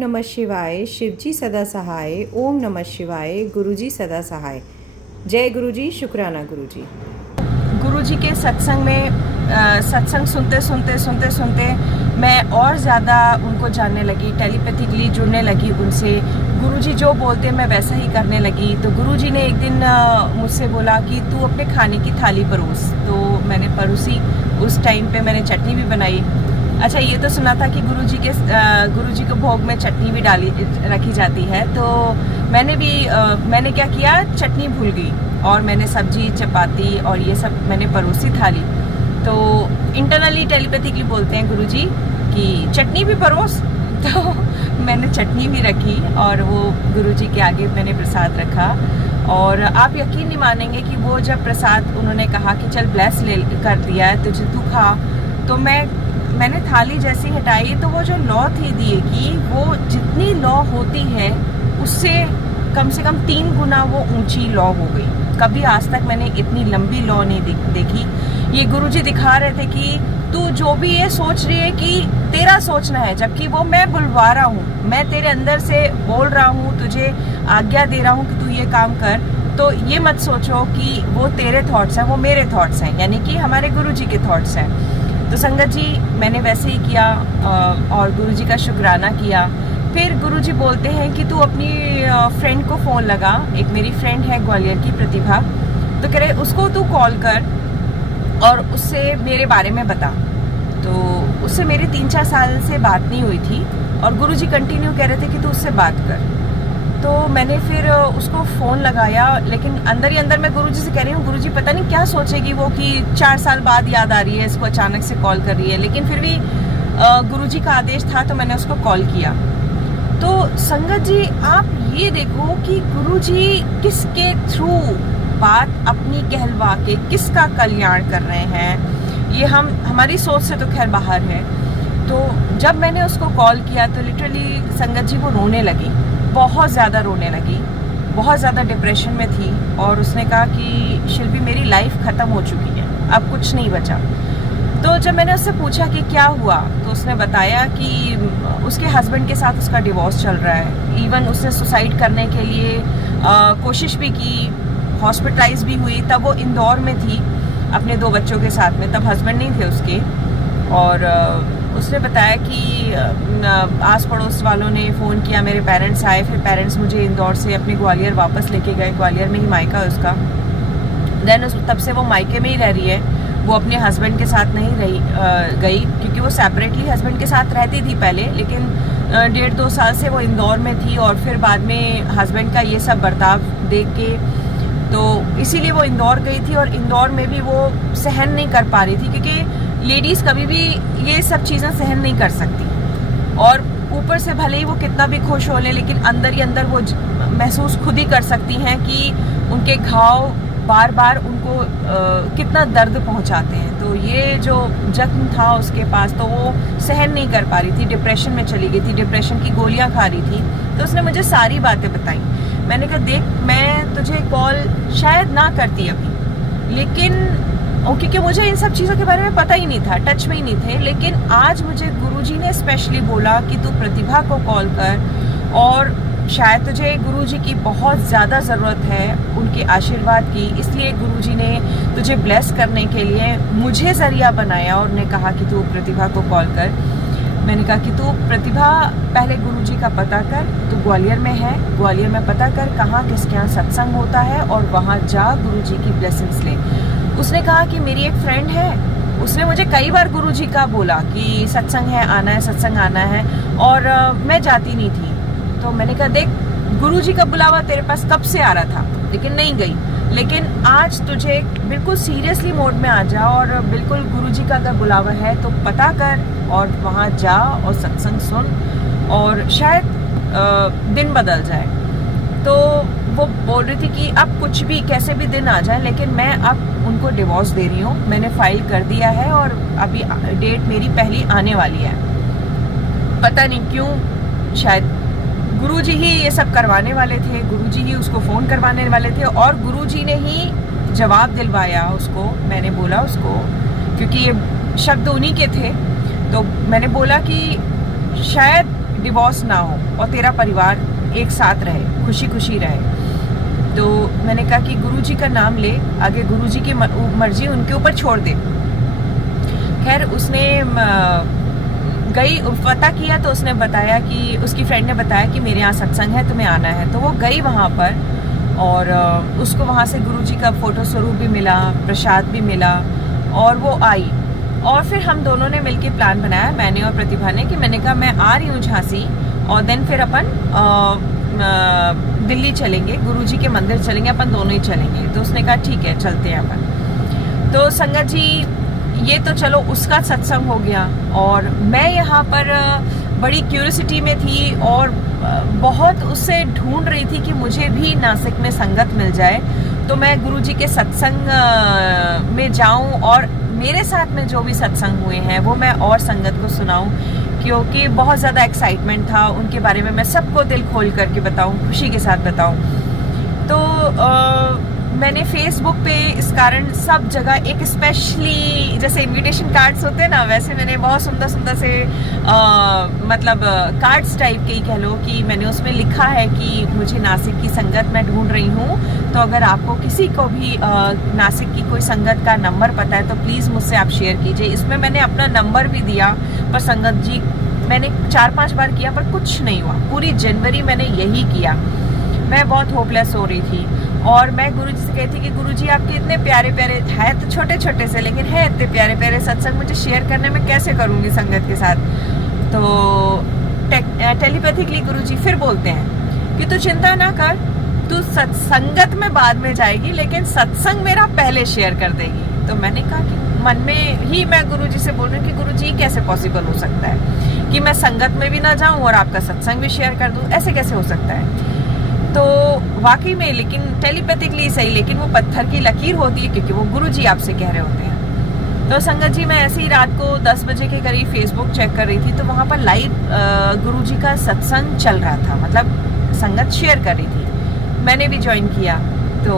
नमः शिवाय, शिवजी सदा सहाय। ओम नमः शिवाय, गुरुजी सदा सहाय। जय गुरुजी, शुक्राना गुरुजी। गुरुजी के सत्संग में सत्संग सुनते मैं और ज़्यादा उनको जानने लगी, टेलीपैथिकली जुड़ने लगी उनसे। गुरुजी जो बोलते मैं वैसा ही करने लगी। तो गुरुजी ने एक दिन मुझसे बोला कि तू अपने खाने की थाली परोस। तो मैंने परोसी। उस टाइम पे मैंने चटनी भी बनाई। अच्छा, ये तो सुना था कि गुरुजी के भोग में चटनी भी रखी जाती है। तो मैंने क्या किया, चटनी भूल गई और मैंने सब्जी, चपाती और ये सब मैंने परोसी थाली। तो इंटरनली टेलीपैथिकली बोलते हैं गुरुजी कि चटनी भी परोस। तो मैंने चटनी भी रखी और वो गुरुजी के आगे मैंने प्रसाद रखा। और आप यकीन नहीं मानेंगे कि वो जब प्रसाद उन्होंने कहा कि चल ब्लेस कर दिया है तुझे, तू खा। तो मैंने थाली जैसी हटाई तो वो जो लौ थी दिए की, वो जितनी लौ होती है उससे कम से कम 3 गुना वो ऊंची लौ हो गई। कभी आज तक मैंने इतनी लंबी लौ नहीं देखी। ये गुरुजी दिखा रहे थे कि तू जो भी ये सोच रही है कि तेरा सोचना है, जबकि वो मैं बुलवा रहा हूँ, मैं तेरे अंदर से बोल रहा हूँ, तुझे आज्ञा दे रहा हूँ कि तू ये काम कर। तो ये मत सोचो कि वो तेरे थॉट्स हैं, वो मेरे थॉट्स हैं, यानी कि हमारे गुरुजी के थॉट्स हैं। तो संगत जी, मैंने वैसे ही किया और गुरुजी का शुक्राना किया। फिर गुरुजी बोलते हैं कि तू अपनी फ्रेंड को फ़ोन लगा। एक मेरी फ्रेंड है ग्वालियर की, प्रतिभा। तो कह रहे उसको तू कॉल कर और उससे मेरे बारे में बता। तो उससे मेरी 3-4 साल से बात नहीं हुई थी और गुरुजी कंटिन्यू कह रहे थे कि तू उससे बात कर। तो मैंने फिर उसको फ़ोन लगाया, लेकिन अंदर ही अंदर मैं गुरुजी से कह रही हूँ, गुरुजी पता नहीं क्या सोचेगी वो कि 4 साल बाद याद आ रही है, इसको अचानक से कॉल कर रही है। लेकिन फिर भी गुरुजी का आदेश था तो मैंने उसको कॉल किया। तो संगत जी, आप ये देखो कि गुरुजी किसके थ्रू बात अपनी कहलवा के किसका कल्याण कर रहे हैं, ये हमारी सोच से तो खैर बाहर है। तो जब मैंने उसको कॉल किया तो लिटरली संगत जी वो रोने लगी, बहुत ज़्यादा रोने लगी, बहुत ज़्यादा डिप्रेशन में थी। और उसने कहा कि शिल्पी, मेरी लाइफ ख़त्म हो चुकी है, अब कुछ नहीं बचा। तो जब मैंने उससे पूछा कि क्या हुआ, तो उसने बताया कि उसके हस्बैंड के साथ उसका डिवोर्स चल रहा है। इवन उसने सुसाइड करने के लिए कोशिश भी की, हॉस्पिटलाइज भी हुई। तब वो इंदौर में थी अपने 2 बच्चों के साथ में, तब हस्बैंड नहीं थे उसके। और उसने बताया कि आस पड़ोस वालों ने फ़ोन किया, मेरे पेरेंट्स आए, फिर पेरेंट्स मुझे इंदौर से अपने ग्वालियर वापस लेके गए। ग्वालियर में ही मायका है उसका। देन तब से वो मायके में ही रह रही है, वो अपने हस्बैंड के साथ नहीं गई, क्योंकि वो सेपरेटली हस्बैंड के साथ रहती थी पहले, लेकिन 1.5-2 साल से वो इंदौर में थी। और फिर बाद में हस्बैंड का ये सब बर्ताव देख के तो इसीलिए वो इंदौर गई थी। और इंदौर में भी वो सहन नहीं कर पा रही थी, क्योंकि लेडीज़ कभी भी ये सब चीज़ें सहन नहीं कर सकती। और ऊपर से भले ही वो कितना भी खुश हो ले, लेकिन अंदर ही अंदर वो महसूस खुद ही कर सकती हैं कि उनके घाव बार बार उनको कितना दर्द पहुंचाते हैं। तो ये जो जख्म था उसके पास, तो वो सहन नहीं कर पा रही थी, डिप्रेशन में चली गई थी, डिप्रेशन की गोलियां खा रही थी। तो उसने मुझे सारी बातें बताई। मैंने कहा देख, मैं तुझे कॉल शायद ना करती अभी, लेकिन क्योंकि मुझे इन सब चीज़ों के बारे में पता ही नहीं था, टच में ही नहीं थे। लेकिन आज मुझे गुरुजी ने स्पेशली बोला कि तू प्रतिभा को कॉल कर, और शायद तुझे गुरुजी की बहुत ज़्यादा ज़रूरत है, उनके आशीर्वाद की। इसलिए गुरुजी ने तुझे ब्लेस करने के लिए मुझे ज़रिया बनाया और ने कहा कि तू प्रतिभा को कॉल कर। मैंने कहा कि तू प्रतिभा, पहले गुरुजी का पता कर, तू ग्वालियर में है, ग्वालियर में पता कर कहाँ किसके यहाँ सत्संग होता है और वहाँ जा गुरुजी की ब्लेसिंग्स ले। उसने कहा कि मेरी एक फ्रेंड है, उसने मुझे कई बार गुरुजी का बोला कि सत्संग है, आना है, सत्संग आना है, और मैं जाती नहीं थी। तो मैंने कहा देख, गुरुजी का बुलावा तेरे पास कब से आ रहा था, लेकिन नहीं गई। लेकिन आज तुझे बिल्कुल सीरियसली मोड में आ जा और बिल्कुल गुरुजी का अगर बुलावा है तो पता कर और वहाँ जा और सत्संग सुन, और शायद दिन बदल जाए। तो वो बोल रही थी कि अब कुछ भी कैसे भी दिन आ जाए, लेकिन मैं अब उनको डिवोर्स दे रही हूँ, मैंने फाइल कर दिया है और अभी डेट मेरी पहली आने वाली है। पता नहीं क्यों, शायद गुरुजी ही ये सब करवाने वाले थे, गुरुजी ही उसको फ़ोन करवाने वाले थे, और गुरुजी ने ही जवाब दिलवाया उसको। मैंने बोला उसको, क्योंकि ये शब्द उन्हीं के थे, तो मैंने बोला कि शायद डिवोर्स ना हो और तेरा परिवार एक साथ रहे, खुशी खुशी रहे। तो मैंने कहा कि गुरुजी का नाम ले, आगे गुरुजी की मर्जी उनके ऊपर छोड़ दे। खैर उसने गई, पता किया तो उसने बताया कि उसकी फ्रेंड ने बताया कि मेरे यहाँ सत्संग है, तुम्हें आना है। तो वो गई वहाँ पर और उसको वहाँ से गुरुजी का फोटो स्वरूप भी मिला, प्रसाद भी मिला और वो आई। और फिर हम दोनों ने मिलकर प्लान बनाया, मैंने और प्रतिभा ने, कि मैंने कहा मैं आ रही हूँ झांसी और देन फिर अपन दिल्ली चलेंगे, गुरुजी के मंदिर चलेंगे, अपन दोनों ही चलेंगे। तो उसने कहा ठीक है चलते हैं अपन। तो संगत जी ये तो चलो उसका सत्संग हो गया और मैं यहाँ पर बड़ी क्यूरियोसिटी में थी और बहुत उससे ढूंढ रही थी कि मुझे भी नासिक में संगत मिल जाए तो मैं गुरुजी के सत्संग में जाऊं और मेरे साथ में जो भी सत्संग हुए हैं वो मैं और संगत को सुनाऊं, क्योंकि बहुत ज़्यादा एक्साइटमेंट था उनके बारे में। मैं सबको दिल खोल करके बताऊं, खुशी के साथ बताऊं। तो मैंने फेसबुक पे इस कारण सब जगह एक स्पेशली जैसे इनविटेशन कार्ड्स होते हैं ना, वैसे मैंने बहुत सुंदर सुंदर से मतलब कार्ड्स टाइप के ही कह लो कि मैंने उसमें लिखा है कि मुझे नासिक की संगत मैं ढूंढ रही हूँ, तो अगर आपको किसी को भी नासिक की कोई संगत का नंबर पता है तो प्लीज़ मुझसे आप शेयर कीजिए। इसमें मैंने अपना नंबर भी दिया, पर संगत जी मैंने 4-5 बार किया पर कुछ नहीं हुआ। पूरी जनवरी मैंने यही किया, मैं बहुत होपलेस हो रही थी और मैं गुरुजी से कहती कि गुरुजी आपके इतने प्यारे प्यारे है, तो छोटे छोटे से लेकिन है इतने प्यारे प्यारे सत्संग, मुझे शेयर करने में कैसे करूँगी संगत के साथ। तो टेलीपैथिकली गुरुजी फिर बोलते हैं कि तू चिंता ना कर, तू सत्संगत में बाद में जाएगी लेकिन सत्संग मेरा पहले शेयर कर देगी। तो मैंने कहा कि मन में ही मैं गुरुजी से बोल रही हूँ कि गुरुजी कैसे पॉसिबल हो सकता है कि मैं संगत में भी ना जाऊँ और आपका सत्संग भी शेयर कर दूँ, ऐसे कैसे हो सकता है। तो वाकई में लेकिन टेलीपैथिकली सही, लेकिन वो पत्थर की लकीर होती है क्योंकि वो गुरुजी आपसे कह रहे होते हैं। तो संगत जी मैं ऐसे ही रात को 10 बजे के करीब फेसबुक चेक कर रही थी तो वहाँ पर लाइव गुरुजी का सत्संग चल रहा था, मतलब संगत शेयर कर रही थी। मैंने भी ज्वाइन किया तो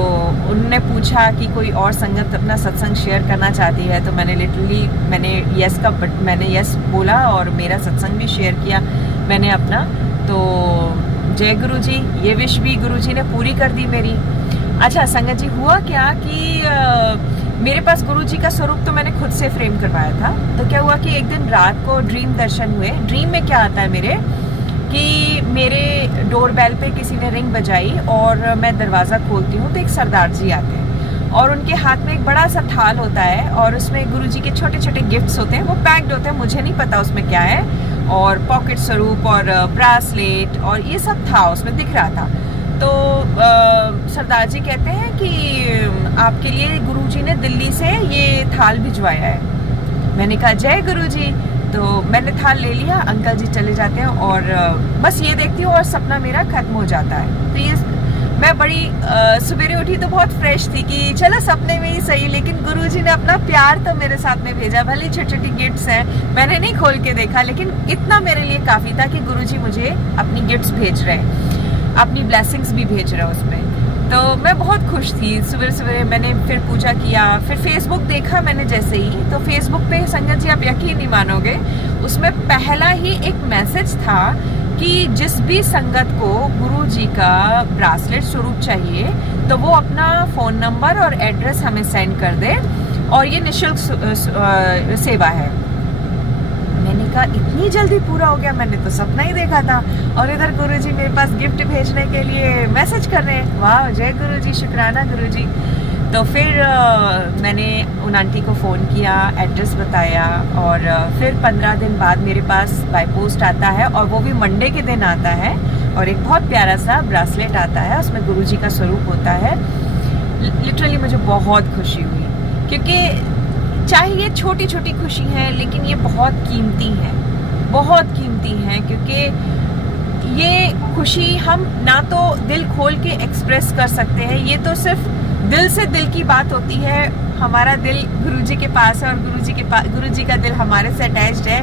उन्होंने पूछा कि कोई और संगत अपना सत्संग शेयर करना चाहती है, तो मैंने लिटरली मैंने यस बोला और मेरा सत्संग भी शेयर किया मैंने अपना। तो जय गुरुजी, ये विश भी गुरुजी ने पूरी कर दी मेरी। अच्छा संगत जी हुआ क्या कि मेरे पास गुरुजी का स्वरूप तो मैंने खुद से फ्रेम करवाया था। तो क्या हुआ कि एक दिन रात को ड्रीम दर्शन हुए। ड्रीम में क्या आता है मेरे कि मेरे डोरबेल पे किसी ने रिंग बजाई और मैं दरवाज़ा खोलती हूँ तो एक सरदार जी आते हैं और उनके हाथ में एक बड़ा सा थाल होता है और उसमें गुरुजी के छोटे छोटे गिफ्ट्स होते हैं, वो पैक्ड होते हैं, मुझे नहीं पता उसमें क्या है, और पॉकेट स्वरूप और ब्रासलेट और ये सब था उसमें दिख रहा था। तो सरदार जी कहते हैं कि आपके लिए गुरुजी ने दिल्ली से ये थाल भिजवाया है। मैंने कहा जय गुरुजी। तो मैंने थाल ले लिया, अंकल जी चले जाते हैं और बस ये देखती हूँ और सपना मेरा खत्म हो जाता है। तो ये मैं बड़ी सवेरे उठी तो बहुत फ्रेश थी कि चलो सपने में ही सही, लेकिन गुरुजी ने अपना प्यार तो मेरे साथ में भेजा। भले छोटी छोटी गिफ्ट्स हैं, मैंने नहीं खोल के देखा, लेकिन इतना मेरे लिए काफ़ी था कि गुरुजी मुझे अपनी गिफ्ट्स भेज रहे हैं, अपनी ब्लेसिंग्स भी भेज रहे हैं उसमें। तो मैं बहुत खुश थी। सवेरे सवेरे मैंने फिर पूजा किया, फिर फेसबुक देखा मैंने जैसे ही, तो फेसबुक पे संगत जी आप यकीन नहीं मानोगे, उसमें पहला ही एक मैसेज था कि जिस भी संगत को गुरुजी का ब्रासलेट स्वरूप चाहिए तो वो अपना फ़ोन नंबर और एड्रेस हमें सेंड कर दे और ये निःशुल्क सेवा है। मैंने कहा इतनी जल्दी पूरा हो गया, मैंने तो सपना ही देखा था और इधर गुरुजी मेरे पास गिफ्ट भेजने के लिए मैसेज कर रहे हैं। वाह जय गुरुजी, शुक्राना गुरुजी। तो फिर मैंने उन आंटी को फ़ोन किया, एड्रेस बताया और फिर 15 दिन बाद मेरे पास बाय पोस्ट आता है और वो भी मंडे के दिन आता है और एक बहुत प्यारा सा ब्रासलेट आता है, उसमें गुरुजी का स्वरूप होता है। लिटरली मुझे बहुत खुशी हुई क्योंकि चाहे ये छोटी छोटी खुशी है लेकिन ये बहुत कीमती है, बहुत कीमती है, क्योंकि ये खुशी हम ना तो दिल खोल के एक्सप्रेस कर सकते हैं, ये तो सिर्फ दिल से दिल की बात होती है। हमारा दिल गुरुजी के पास है और गुरुजी का दिल हमारे से अटैच्ड है,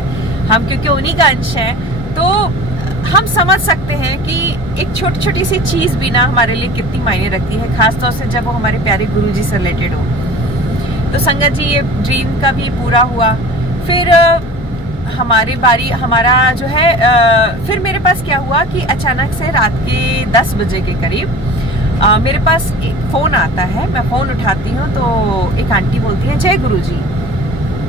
हम क्योंकि उन्हीं का अंश है। तो हम समझ सकते हैं कि एक छोटी छोटी सी चीज़ भी ना हमारे लिए कितनी मायने रखती है, खासतौर से जब वो हमारे प्यारे गुरुजी से रिलेटेड हो। तो संगत जी ये ड्रीम का भी पूरा हुआ। फिर हमारा जो है फिर मेरे पास क्या हुआ कि अचानक से रात के 10 बजे के करीब मेरे पास एक फ़ोन आता है। मैं फ़ोन उठाती हूँ तो एक आंटी बोलती है जय गुरुजी।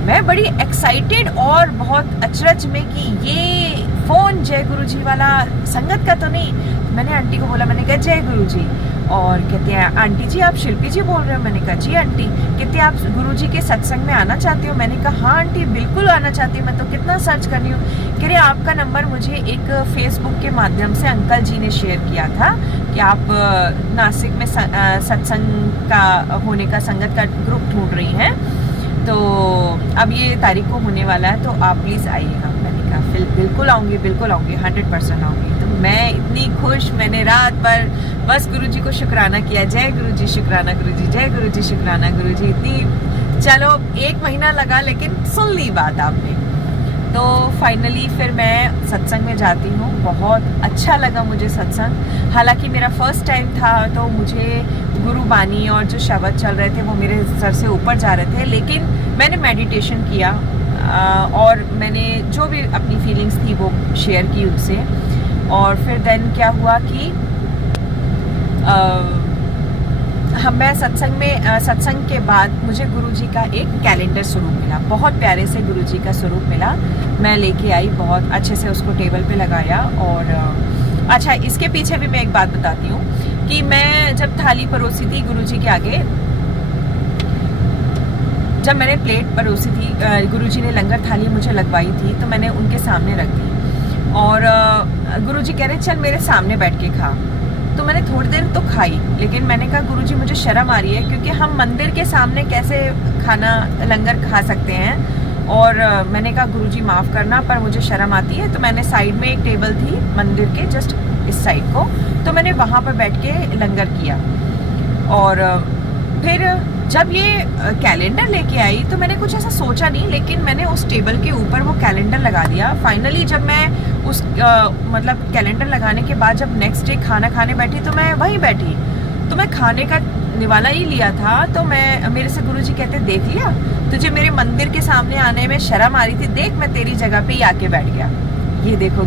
मैं बड़ी एक्साइटेड और बहुत अचरज में कि ये फ़ोन जय गुरुजी वाला संगत का तो नहीं। मैंने आंटी को बोला, मैंने कहा जय गुरुजी। और कहते हैं आंटी जी आप शिल्पी जी बोल रहे हो? मैंने कहा जी आंटी। कहते हैं आप गुरुजी के सत्संग में आना चाहती हो? मैंने कहा हाँ आंटी बिल्कुल आना चाहती हूँ, मैं तो कितना सर्च कर रही हूँ। कह रहे आपका नंबर मुझे एक फेसबुक के माध्यम से अंकल जी ने शेयर किया था कि आप नासिक में सत्संग का होने का संगत का ग्रुप ढूंढ रही हैं, तो अब ये तारीख को होने वाला है तो आप प्लीज़ आइएगा। मैंने कहा फिर बिल्कुल आऊँगी 100% आऊँगी। तो मैं इतनी खुश, मैंने रात भर बस गुरुजी को शुक्राना किया, जय गुरुजी शुक्राना गुरुजी, जय गुरुजी शुक्राना गुरुजी। इतनी चलो 1 महीना लगा लेकिन सुन ली बात आपने। तो फाइनली फिर मैं सत्संग में जाती हूँ। बहुत अच्छा लगा मुझे सत्संग। हालांकि मेरा फर्स्ट टाइम था तो मुझे गुरु बानी और जो शब्द चल रहे थे वो मेरे सर से ऊपर जा रहे थे, लेकिन मैंने मेडिटेशन किया और मैंने जो भी अपनी फीलिंग्स थी वो शेयर की उनसे। और फिर देन क्या हुआ कि मैं सत्संग के बाद मुझे गुरुजी का एक कैलेंडर स्वरूप मिला, बहुत प्यारे से गुरुजी का स्वरूप मिला। मैं लेके आई, बहुत अच्छे से उसको टेबल पे लगाया। और अच्छा इसके पीछे भी मैं एक बात बताती हूँ कि मैं जब थाली परोसी थी गुरुजी के आगे, जब मैंने प्लेट परोसी थी, गुरुजी ने लंगर थाली मुझे लगवाई थी तो मैंने उनके सामने रख दी। और गुरुजी कह रहे चल मेरे सामने बैठ के खा। तो मैंने थोड़ी देर तो खाई, लेकिन मैंने कहा गुरुजी मुझे शर्म आ रही है क्योंकि हम मंदिर के सामने कैसे खाना लंगर खा सकते हैं। और मैंने कहा गुरुजी माफ़ करना पर मुझे शर्म आती है। तो मैंने साइड में एक टेबल थी मंदिर के जस्ट इस साइड को, तो मैंने वहाँ पर बैठ के लंगर किया। और फिर जब ये कैलेंडर लेके आई तो मैंने कुछ ऐसा सोचा नहीं, लेकिन मैंने उस टेबल के ऊपर वो कैलेंडर लगा दिया। फाइनली जब मैं उस मतलब कैलेंडर लगाने के बाद जब नेक्स्ट डे खाना खाने बैठी तो मैं वहीं बैठी, तो मैं खाने का निवाला ही लिया था। तो मेरे से गुरुजी कहते देख लिया तुझे मेरे मंदिर के सामने आने में शर्म आ रही थी, देख मैं तेरी जगह पे ही आके बैठ गया। ये देखो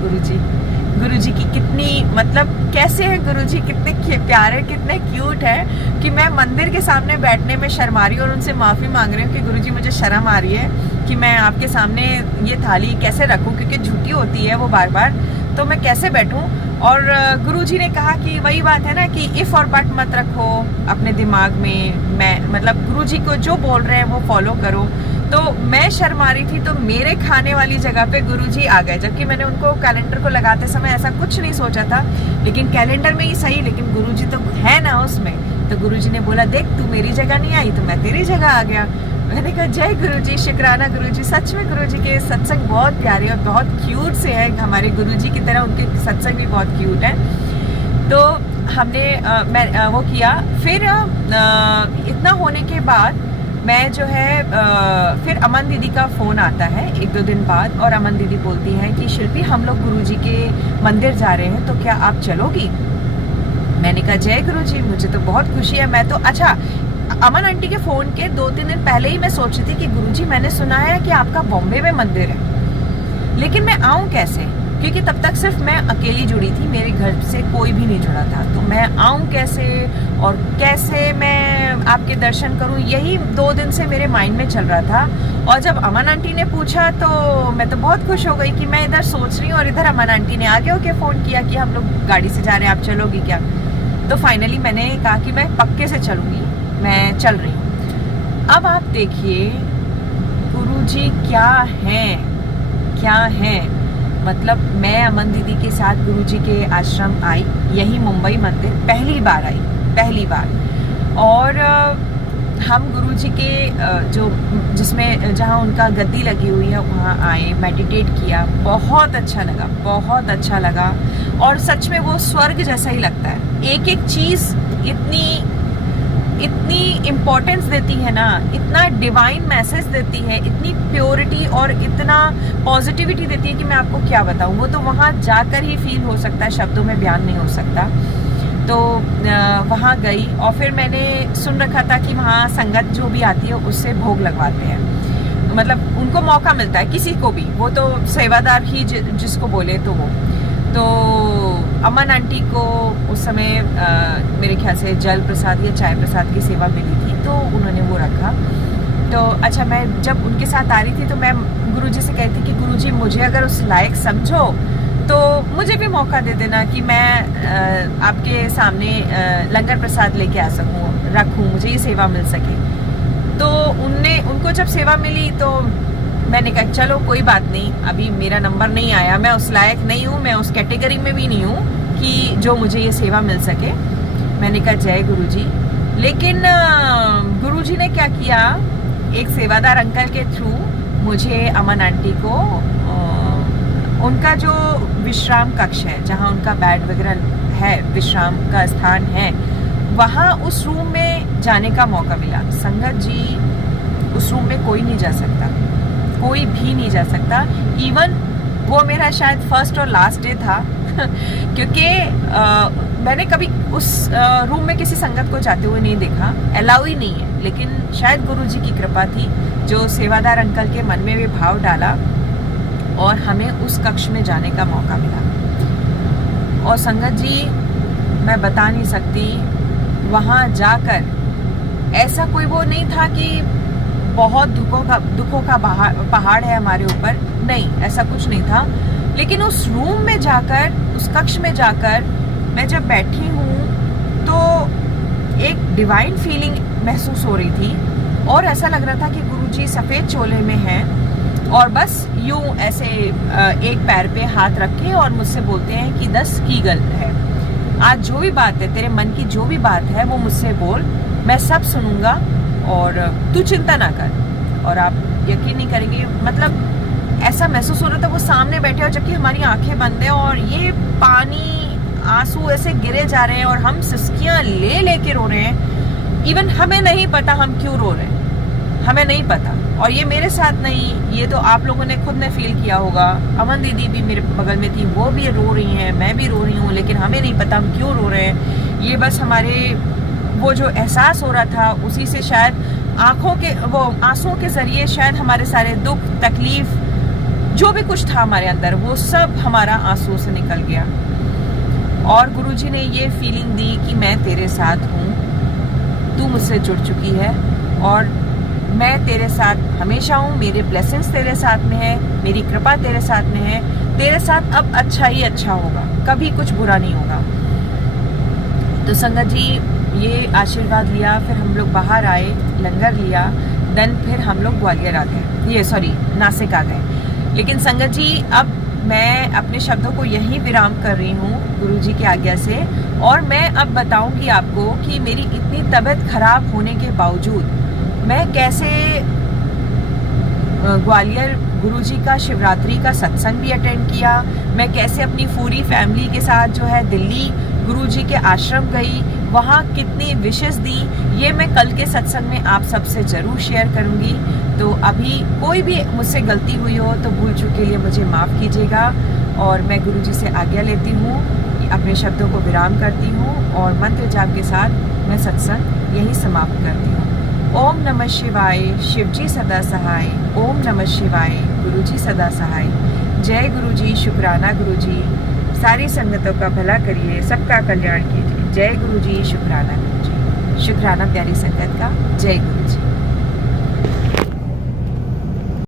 गुरुजी की कितनी मतलब कैसे है गुरुजी, कितने प्यारे कितने क्यूट है कि मैं मंदिर के सामने बैठने में शर्मा रही हूँ और उनसे माफ़ी मांग रही हूँ कि गुरुजी मुझे शर्म आ रही है कि मैं आपके सामने ये थाली कैसे रखूँ, क्योंकि झुकी होती है वो बार बार, तो मैं कैसे बैठूँ। और गुरुजी ने कहा कि वही बात है ना कि इफ़ और बट मत रखो अपने दिमाग में, मैं मतलब गुरुजी को जो बोल रहे हैं वो फॉलो करो। तो मैं शर्मा रही थी तो मेरे खाने वाली जगह पे गुरुजी आ गए, जबकि मैंने उनको कैलेंडर को लगाते समय ऐसा कुछ नहीं सोचा था, लेकिन कैलेंडर में ही सही, लेकिन गुरुजी तो है ना उसमें। तो गुरुजी ने बोला देख तू मेरी जगह नहीं आई तो मैं तेरी जगह आ गया। मैंने कहा जय गुरुजी शुक्राना गुरुजी। सच में गुरुजी के सत्संग बहुत प्यारे और बहुत क्यूट से हैं, हमारे गुरुजी की तरह उनके सत्संग भी बहुत क्यूट है। तो हमने मैं वो किया। फिर इतना होने के बाद मैं जो है फिर अमन दीदी का फ़ोन आता है 1-2 दिन बाद, और अमन दीदी बोलती हैं कि शिल्पी हम लोग गुरुजी के मंदिर जा रहे हैं तो क्या आप चलोगी? मैंने कहा जय गुरुजी मुझे तो बहुत खुशी है। मैं तो अच्छा अमन आंटी के फ़ोन के 2-3 दिन पहले ही मैं सोच रही थी कि गुरुजी मैंने सुना है कि आपका बॉम्बे में मंदिर है, लेकिन मैं आऊँ कैसे, क्योंकि तब तक सिर्फ मैं अकेली जुड़ी थी, मेरे घर से कोई भी नहीं जुड़ा था। तो मैं आऊँ कैसे और कैसे मैं आपके दर्शन करूँ, यही 2 दिन से मेरे माइंड में चल रहा था। और जब अमन आंटी ने पूछा तो मैं तो बहुत खुश हो गई कि मैं इधर सोच रही हूँ और इधर अमन आंटी ने आगे होके फ़ोन किया कि हम लोग गाड़ी से जा रहे हैं, आप चलोगी क्या? तो फाइनली मैंने कहा कि मैं पक्के से चलूँगी, मैं चल रही हूँ। अब आप देखिए गुरुजी क्या हैं। मतलब मैं अमन दीदी के साथ गुरुजी के आश्रम आई, यही मुंबई मंदिर पहली बार। और हम गुरुजी के जहाँ उनका गद्दी लगी हुई है वहाँ आए, मेडिटेट किया, बहुत अच्छा लगा। और सच में वो स्वर्ग जैसा ही लगता है। एक चीज़ इतनी इम्पोर्टेंस देती है ना, इतना डिवाइन मैसेज देती है, इतनी प्योरिटी और इतना पॉजिटिविटी देती है कि मैं आपको क्या बताऊँ। वो तो वहाँ जाकर ही फील हो सकता है, शब्दों में बयान नहीं हो सकता। तो वहाँ गई और फिर मैंने सुन रखा था कि वहाँ संगत जो भी आती है उससे भोग लगवाते हैं। मतलब उनको मौका मिलता है, किसी को भी, वो तो सेवादार ही जिसको बोले तो वो तो अमन आंटी को उस समय मेरे ख्याल से जल प्रसाद या चाय प्रसाद की सेवा मिली थी, तो उन्होंने वो रखा। तो अच्छा, मैं जब उनके साथ आ रही थी तो मैं गुरुजी से कहती कि गुरुजी मुझे अगर उस लायक समझो तो मुझे भी मौका दे देना कि मैं आपके सामने लंगर प्रसाद लेके आ सकूं, रखूं, मुझे ये सेवा मिल सके। तो उनको जब सेवा मिली तो मैंने कहा चलो कोई बात नहीं, अभी मेरा नंबर नहीं आया, मैं उस लायक नहीं हूँ, मैं उस कैटेगरी में भी नहीं हूँ कि जो मुझे ये सेवा मिल सके। मैंने कहा जय गुरुजी। लेकिन गुरुजी ने क्या किया, एक सेवादार अंकल के थ्रू मुझे अमन आंटी को उनका जो विश्राम कक्ष है, जहाँ उनका बेड वगैरह है, विश्राम का स्थान है, वहाँ उस रूम में जाने का मौका मिला। संगत जी, उस रूम में कोई नहीं जा सकता, कोई भी नहीं जा सकता। इवन वो मेरा शायद फर्स्ट और लास्ट डे था क्योंकि मैंने कभी उस रूम में किसी संगत को जाते हुए नहीं देखा, अलाउ ही नहीं है। लेकिन शायद गुरुजी की कृपा थी, जो सेवादार अंकल के मन में भी भाव डाला और हमें उस कक्ष में जाने का मौका मिला। और संगत जी, मैं बता नहीं सकती, वहाँ जाकर ऐसा कोई वो नहीं था कि बहुत दुखों का पहाड़ है हमारे ऊपर, नहीं, ऐसा कुछ नहीं था। लेकिन उस रूम में जाकर, उस कक्ष में जाकर मैं जब बैठी हूँ तो एक डिवाइन फीलिंग महसूस हो रही थी और ऐसा लग रहा था कि गुरुजी सफ़ेद चोले में हैं और बस यूं ऐसे एक पैर पे हाथ रखे और मुझसे बोलते हैं कि 10 कीगल है, आज जो भी बात है, तेरे मन की जो भी बात है वो मुझसे बोल, मैं सब सुनूंगा और तू चिंता ना कर। और आप यकीन नहीं करेंगे, मतलब ऐसा महसूस हो रहा था वो सामने बैठे और जबकि हमारी आंखें बंद है और ये पानी, आंसू ऐसे गिरे जा रहे हैं और हम सिसकियां ले लेके रो रहे हैं। इवन हमें नहीं पता हम क्यों रो रहे हैं, हमें नहीं पता। और ये मेरे साथ नहीं, ये तो आप लोगों ने खुद ने फील किया होगा। अमन दीदी भी मेरे बगल में थी, वो भी रो रही हैं, मैं भी रो रही हूँ, लेकिन हमें नहीं पता हम क्यों रो रहे हैं। ये बस हमारे वो जो एहसास हो रहा था उसी से शायद आंखों के वो आंसुओं के जरिए शायद हमारे सारे दुख, तकलीफ, जो भी कुछ था हमारे अंदर, वो सब हमारा आंसुओं से निकल गया। और गुरुजी ने ये फीलिंग दी कि मैं तेरे साथ हूँ, तू मुझसे जुड़ चुकी है और मैं तेरे साथ हमेशा हूँ, मेरे ब्लेसिंग्स तेरे साथ में है, मेरी कृपा तेरे साथ में है, तेरे साथ अब अच्छा ही अच्छा होगा, कभी कुछ बुरा नहीं होगा। तो संगत जी, ये आशीर्वाद लिया, फिर हम लोग बाहर आए, लंगर लिया, देन फिर हम लोग ग्वालियर आ गए, नासिक आ गए। लेकिन संगत जी, अब मैं अपने शब्दों को यहीं विराम कर रही हूँ गुरुजी की आज्ञा से, और मैं अब बताऊंगी आपको कि मेरी इतनी तबीयत खराब होने के बावजूद मैं कैसे ग्वालियर गुरुजी का शिवरात्रि का सत्संग भी अटेंड किया, मैं कैसे अपनी पूरी फैमिली के साथ जो है दिल्ली गुरुजी के आश्रम गई, वहाँ कितनी विशेष दी, ये मैं कल के सत्संग में आप सबसे ज़रूर शेयर करूँगी। तो अभी कोई भी मुझसे गलती हुई हो तो भूल चूक के लिए मुझे माफ़ कीजिएगा, और मैं गुरुजी से आज्ञा लेती हूँ, अपने शब्दों को विराम करती हूँ और मंत्र जाप के साथ मैं सत्संग यहीं समाप्त करती हूँ। ओम नमः शिवाय, शिवजी सदा सहाय। ओम नमः शिवाय, गुरुजी सदा सहाय। जय गुरुजी, शुक्राना गुरुजी, सारी संगतों का भला करिए, सबका कल्याण कीजिए। जय गुरुजी, शुक्राना गुरुजी, शुक्राना प्यारी संगत का। जय गुरु।